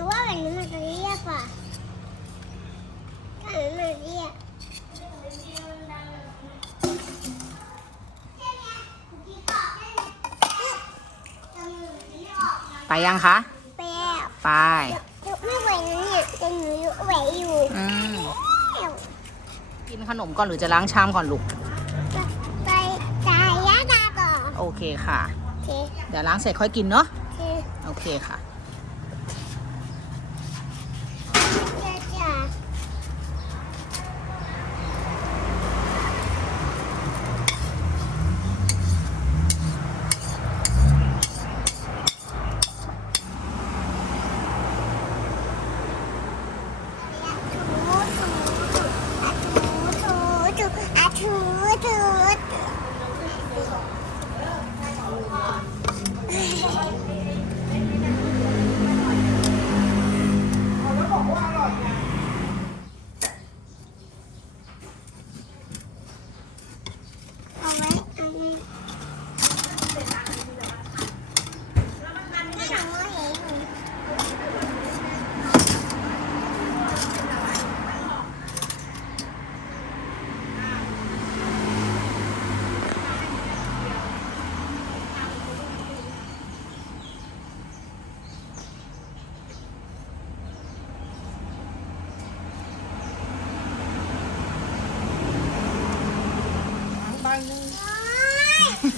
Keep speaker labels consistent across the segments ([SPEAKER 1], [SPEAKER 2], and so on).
[SPEAKER 1] ือว่าแบบนี้มันจะเรียกว่าแบบนี้มันเรียก
[SPEAKER 2] ไปยังคะ
[SPEAKER 1] แป
[SPEAKER 2] ไป
[SPEAKER 1] ยุไม่ไหวเนี่ยจะหนูยุไหวอยู่
[SPEAKER 2] กินขนมก่อนหรือจะล้างชามก่อนลูก
[SPEAKER 1] ไปตายยะตาก่อน
[SPEAKER 2] โอเคค่ะ
[SPEAKER 1] เดี๋
[SPEAKER 2] ยวล้างเสร็จค่อยกินเนาะ
[SPEAKER 1] โอเค
[SPEAKER 2] ค่ะ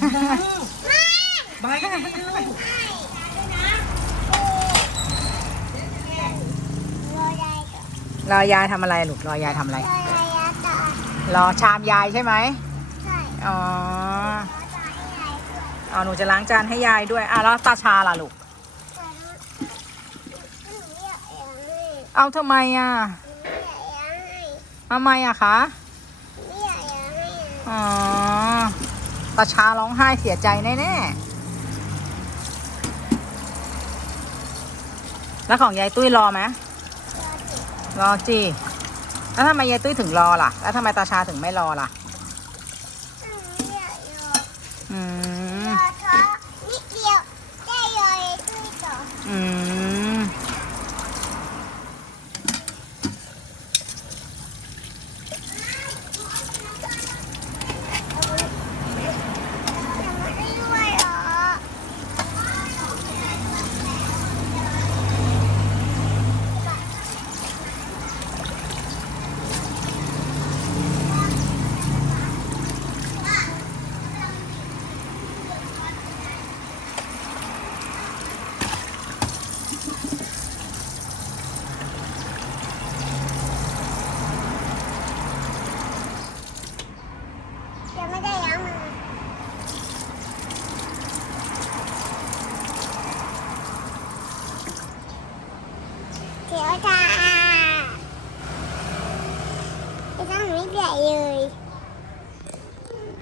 [SPEAKER 3] ใบเดียว
[SPEAKER 1] รอยายก่อน
[SPEAKER 2] รอยายทำอะไรลูกรอยายทำอะไร
[SPEAKER 1] รอยายาต่อ
[SPEAKER 2] รอชามยายใช่ไหม
[SPEAKER 1] ใช่
[SPEAKER 2] อ๋อ
[SPEAKER 1] รอต่อให้ยายก่อน
[SPEAKER 2] อ๋อหนูจะล้างจานให้ยายด้วยอะแล้วตาชาล่ะลูก
[SPEAKER 1] แต่หนูหนูอยากเอาให้
[SPEAKER 2] เอาทำไมอะ
[SPEAKER 1] หนูอยากเอาให้
[SPEAKER 2] ทำไมอะคะ
[SPEAKER 1] หนูอยากเอาให้
[SPEAKER 2] อ๋อ ตาชาร้องไห้เสียใจแน่ๆ แล้วของยายตุ้ยรอไหมรอจีแล้วทำไมยายตุ้ยถึงรอล่ะ แล้วทำไมตาชาถึงไม่รอล่ะ
[SPEAKER 1] หนูอยากเอา
[SPEAKER 2] อืม
[SPEAKER 1] รอเธอนิดเดียวได้เลยด้วยต่อ
[SPEAKER 2] อืม
[SPEAKER 1] ทำไมได้ด้วยเหรอ ยังไม่ได้ล้างมือ เดี๋ยวจ้าไอ้ท้องหนูไม่เปียกเลย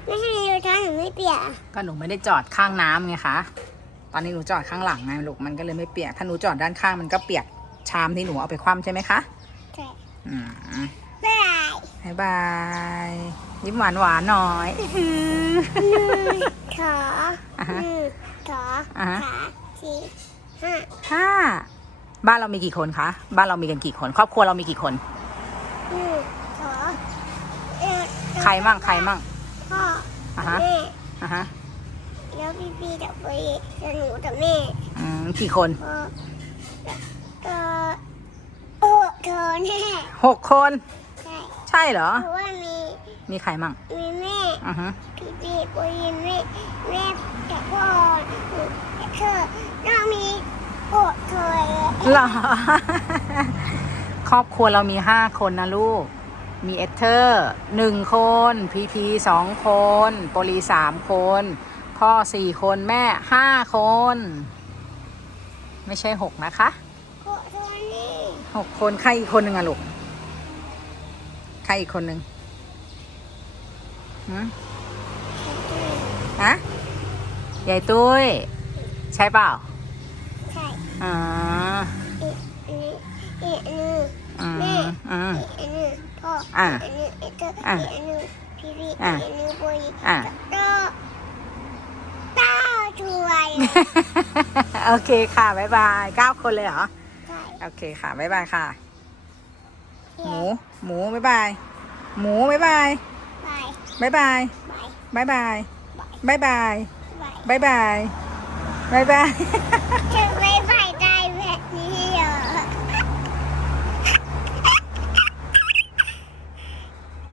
[SPEAKER 1] ไม่ให้ดูท้องหนูไม่เปียก
[SPEAKER 2] ก็หนูไม่ได้จอดข้างน้ำไงคะ ตอนนี้หนูจอดข้างหลังไงลูกมันก็เลยไม่เปียก ถ้าหนูจอดด้านข้างมันก็เปียกชามที่หนูเอาไปคว่ำใช่ไหมคะ
[SPEAKER 1] ใช่
[SPEAKER 2] อืม
[SPEAKER 1] บ๊ายบาย
[SPEAKER 2] บายบายยิ้มหวานหวานๆหน่อย
[SPEAKER 1] หนึ่งขอ
[SPEAKER 2] อ่าฮะ
[SPEAKER 1] หนึ่งขอ
[SPEAKER 2] อ่าฮะ
[SPEAKER 1] ขาสี่ห้า
[SPEAKER 2] ห้า บ้านเรามีกี่คนคะ บ้านเรามีกันกี่คน ครอบครัวเรามีกี่คน
[SPEAKER 1] หนึ่งขอเอ่อ
[SPEAKER 2] ใครมั่ง ใครมั่ง
[SPEAKER 1] พ่อ
[SPEAKER 2] อ่าฮะ
[SPEAKER 1] แม่
[SPEAKER 2] อะฮะ
[SPEAKER 1] แล้วพี่พี่กับไปกับหนูกับแม่
[SPEAKER 2] อืมกี่คน
[SPEAKER 1] พ่อเออโอ้เธอแน่
[SPEAKER 2] หกคน
[SPEAKER 1] ใช่
[SPEAKER 2] ใช่เหรอ
[SPEAKER 1] เพราะว่ามี
[SPEAKER 2] มีใครมั่ง
[SPEAKER 1] มีแม่
[SPEAKER 2] อือฮะ
[SPEAKER 1] พี่พี่ปอยแม่แม่กับพ่อหนูเธอแล้วมี โอ้เธอ
[SPEAKER 2] เหรอ ครอบครัวเรามีห้าคนนะลูก มีเอเธอร์หนึ่งคน พีพีสองคน โปลีสามคน พ่อสี่คนแม่ห้าคน ไม่ใช่หกนะคะ
[SPEAKER 1] โอ้เธอนี่
[SPEAKER 2] หกคนใครอีกคนหนึ่งอะลูก ใครอีกคนหนึ่งหืมฮะยายตุ้ย ใช่เปล่า
[SPEAKER 1] ใช่
[SPEAKER 2] อ่า
[SPEAKER 1] อีกอันนี้อีกอันนึง
[SPEAKER 2] อื
[SPEAKER 1] แม่
[SPEAKER 2] มอืม
[SPEAKER 1] อีกอันนึงพ่อ
[SPEAKER 2] อะ
[SPEAKER 1] อีกอันนึงเอเธอร์
[SPEAKER 2] อะ
[SPEAKER 1] อีกอันนึงพี่พี่อีก
[SPEAKER 2] อะ
[SPEAKER 1] อันนึงปอย
[SPEAKER 2] อะ
[SPEAKER 1] ก็ต้าช่วย
[SPEAKER 2] โอเคค่ะ บ๊ายบายเก้าคนเลยเหรอ
[SPEAKER 1] ใช่
[SPEAKER 2] โอเคค่ะ บ๊ายบายค่ะห
[SPEAKER 1] เย้
[SPEAKER 2] มู หมู บ๊ายบาย หมู บ๊ายบาย
[SPEAKER 1] บาย
[SPEAKER 2] บ๊ายบาย
[SPEAKER 1] บาย
[SPEAKER 2] บ๊ายบายบ๊ายบาย
[SPEAKER 1] บาย
[SPEAKER 2] บ๊ายบายบายบาย
[SPEAKER 1] เธอบ๊ายบ